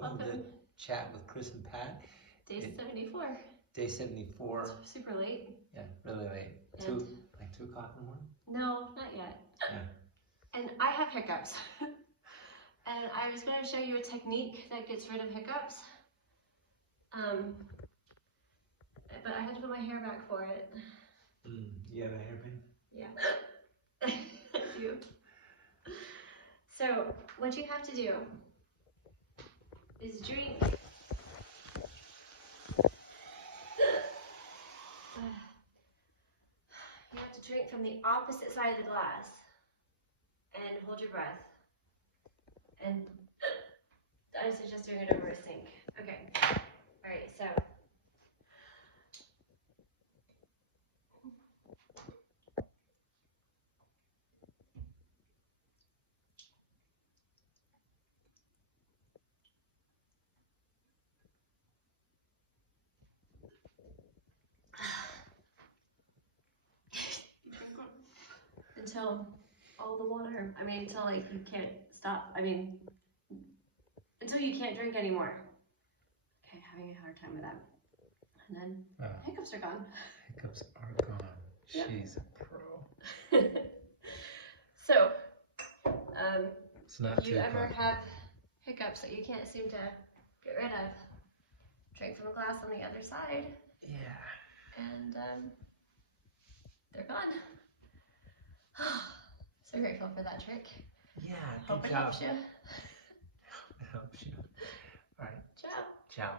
Welcome to Chat with Chris and Pat. Day 74. Day 74. It's super late. Yeah, really late. Like 2 o'clock in the morning? No, not yet. Yeah. And I have hiccups. And I was going to show you a technique that gets rid of hiccups. But I had to put my hair back for it. You have a hairpin? Yeah. I do. So, what you have to do is drink. You have to drink from the opposite side of the glass and hold your breath. And I suggest doing it over a sink. Okay. All right, so. Until all the water, until like you can't stop, until you can't drink anymore. Okay, having a hard time with that. And then hiccups are gone. Hiccups are gone. Yep. She's a pro. So, it's not if you ever have hiccups that you can't seem to get rid of, drink from a glass on the other side. Yeah. And they're gone. So grateful for that trick. Yeah, Hope good it job. helps you. It helps you. All right. Ciao. Ciao.